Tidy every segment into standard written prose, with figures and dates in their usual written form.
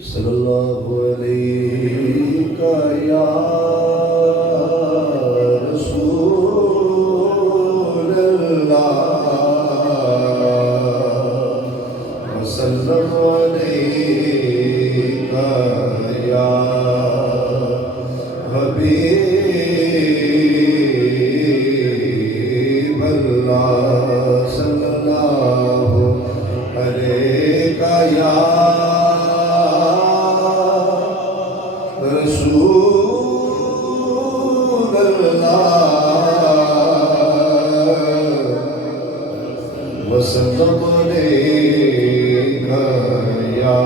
صلی اللہ علیہ یا رسول اللہ وسلم علیہ یا حبیب اللہ صلی اللہ علیہ یا رسول اللہ وسلم علیہ یا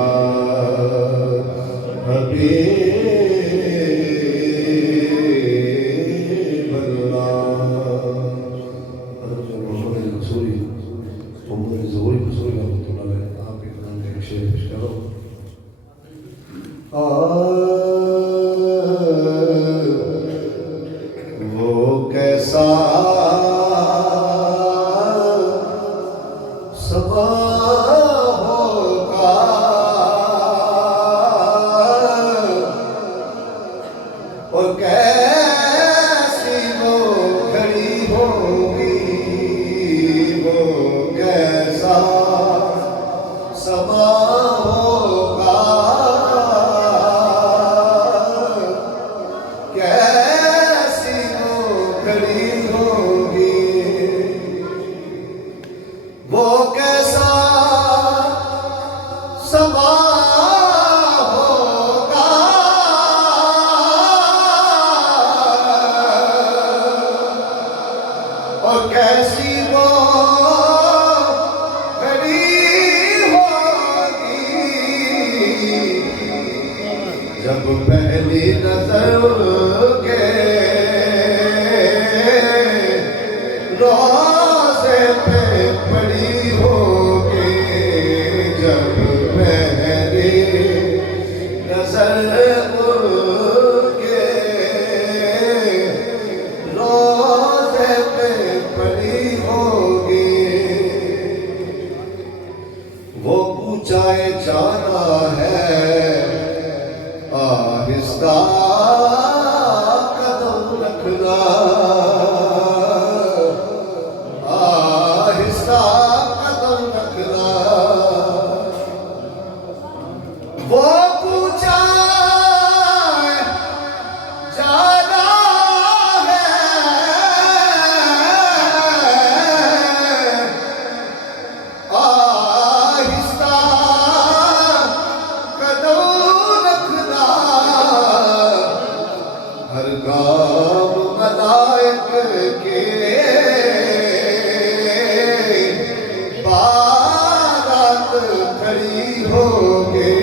حبیب اللہ حضرت محمد رسولی محمد ظہوری رسولی رحمۃ اللہ علیہ آپ کے نام میں ایک شعر پیش کرو وہ کیسا سما ہوگا اور کیسی وہ کھڑی ہوگی وہ کیسا سما ہوگا کیسی وہ کھڑی ہوگی وہ کیسا سما ہوگا اور کیسی وہ کھڑی ہوگی جب پہلی نظر کے روزے پہ پڑی ہوگی جب پہلی نظر کے روزے پہ پڑی ہوگی وہ اونچائے جانا ہے آہستہ قدم رکھنا آہستہ قدم رکھنا وہ اونچائے جانا ہے آہستہ ہر گام ملائک کے بارات کھڑی ہوگی